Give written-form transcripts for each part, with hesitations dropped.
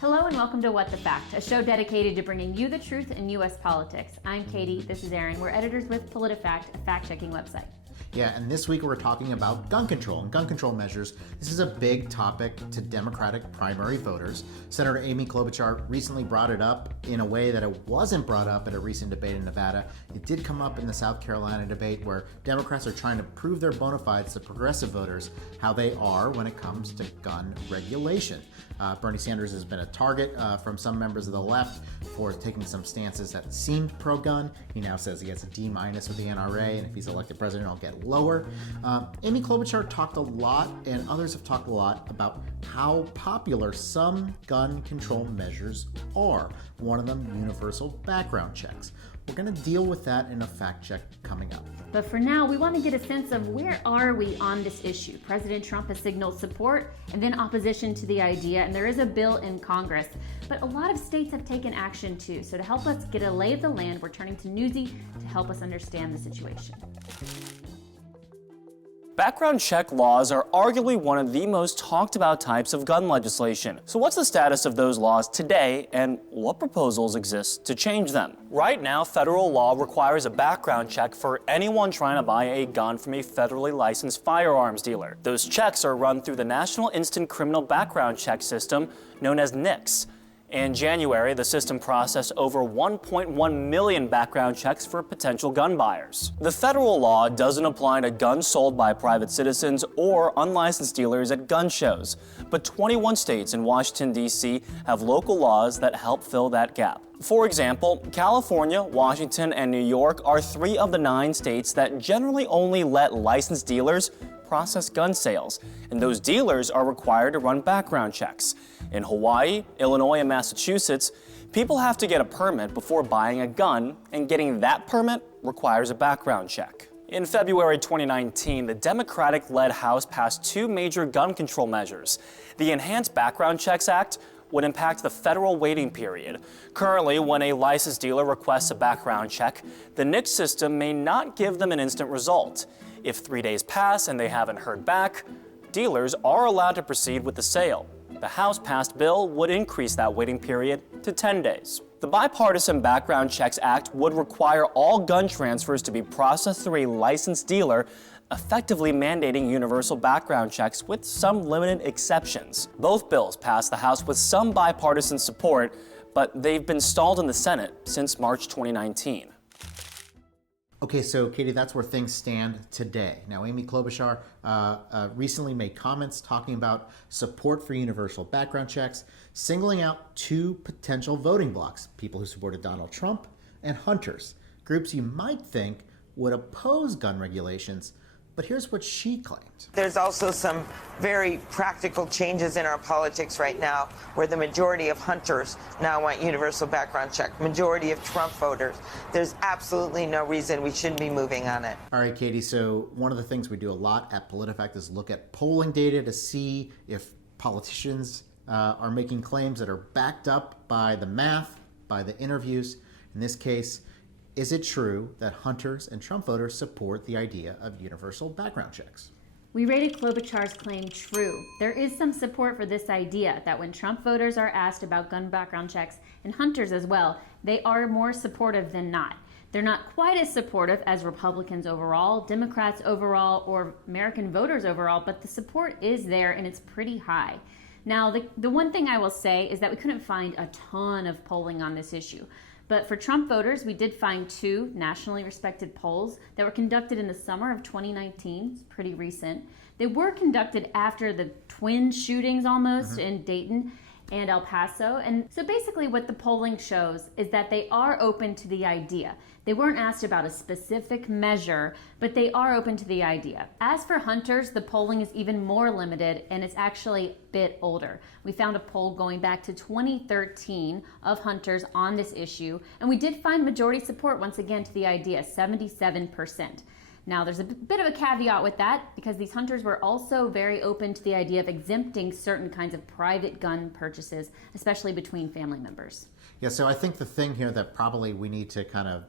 Hello and welcome to What the Fact, a show dedicated to bringing you the truth in U.S. politics. I'm Katie, this is Erin. We're editors with PolitiFact, a fact-checking website. Yeah, and this week we're talking about gun control and gun control measures. This is a big topic to Democratic primary voters. Senator Amy Klobuchar recently brought it up in a way that it wasn't brought up at a recent debate in Nevada. It did come up in the South Carolina debate where Democrats are trying to prove their bona fides to progressive voters how they are when it comes to gun regulation. Bernie Sanders has been a target from some members of the left for taking some stances that seemed pro-gun. He now says he has a D- with the NRA, and if he's elected president, he'll get lower. Amy Klobuchar talked a lot, and others have talked a lot about how popular some gun control measures are. One of them, universal background checks. We're going to deal with that in a fact check coming up. But for now, we want to get a sense of where are we on this issue. President Trump has signaled support and then opposition to the idea, and there is a bill in Congress. But a lot of states have taken action too. So to help us get a lay of the land, we're turning to Newsy to help us understand the situation. Background check laws are arguably one of the most talked about types of gun legislation. So what's the status of those laws today, and what proposals exist to change them? Right now, federal law requires a background check for anyone trying to buy a gun from a federally licensed firearms dealer. Those checks are run through the National Instant Criminal Background Check System, known as NICS. In January, the system processed over 1.1 million background checks for potential gun buyers. The federal law doesn't apply to guns sold by private citizens or unlicensed dealers at gun shows, but 21 states and Washington, D.C. have local laws that help fill that gap. For example, California, Washington, and New York are 3 of the 9 states that generally only let licensed dealers process gun sales, and those dealers are required to run background checks. In Hawaii, Illinois, and Massachusetts, people have to get a permit before buying a gun, and getting that permit requires a background check. In February 2019, the Democratic-led House passed 2 major gun control measures. The Enhanced Background Checks Act would impact the federal waiting period. Currently, when a licensed dealer requests a background check, the NICS system may not give them an instant result. If 3 days pass and they haven't heard back, dealers are allowed to proceed with the sale. The House-passed bill would increase that waiting period to 10 days. The Bipartisan Background Checks Act would require all gun transfers to be processed through a licensed dealer, effectively mandating universal background checks with some limited exceptions. Both bills passed the House with some bipartisan support, but they've been stalled in the Senate since March 2019. Okay, so Katie, that's where things stand today. Now, Amy Klobuchar recently made comments talking about support for universal background checks, singling out 2 potential voting blocs, people who supported Donald Trump and hunters, groups you might think would oppose gun regulations. But here's what she claimed. There's also some very practical changes in our politics right now where the majority of hunters now want universal background check, majority of Trump voters. There's absolutely no reason we shouldn't be moving on it. All right, Katie, so one of the things we do a lot at PolitiFact is look at polling data to see if politicians are making claims that are backed up by the math, by the interviews. In this case, is it true that hunters and Trump voters support the idea of universal background checks? We rated Klobuchar's claim true. There is some support for this idea that when Trump voters are asked about gun background checks, and hunters as well, they are more supportive than not. They're not quite as supportive as Republicans overall, Democrats overall, or American voters overall, but the support is there and it's pretty high. Now, the one thing I will say is that we couldn't find a ton of polling on this issue. But for Trump voters, we did find 2 nationally respected polls that were conducted in the summer of 2019. It's pretty recent. They were conducted after the twin shootings almost in Dayton and El Paso. And so basically what the polling shows is that they are open to the idea. They weren't asked about a specific measure, but they are open to the idea. As for hunters, the polling is even more limited and it's actually a bit older. We found a poll going back to 2013 of hunters on this issue, and we did find majority support once again to the idea, 77%. Now, there's a bit of a caveat with that because these hunters were also very open to the idea of exempting certain kinds of private gun purchases, especially between family members. Yeah, so I think the thing here that probably we need to kind of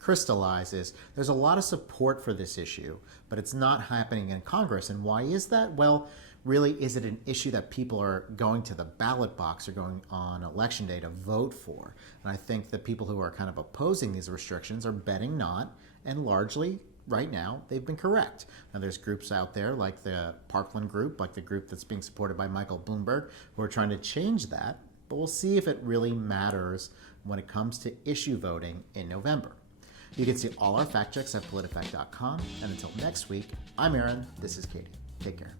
crystallize is there's a lot of support for this issue, but it's not happening in Congress. And why is that? Well, really, is it an issue that people are going to the ballot box or going on election day to vote for? And I think the people who are kind of opposing these restrictions are betting not, and largely, right now, they've been correct. Now, there's groups out there like the Parkland group, like the group that's being supported by Michael Bloomberg, who are trying to change that, but we'll see if it really matters when it comes to issue voting in November. You can see all our fact checks at PolitiFact.com, and until next week, I'm Aaron, this is Katie. Take care.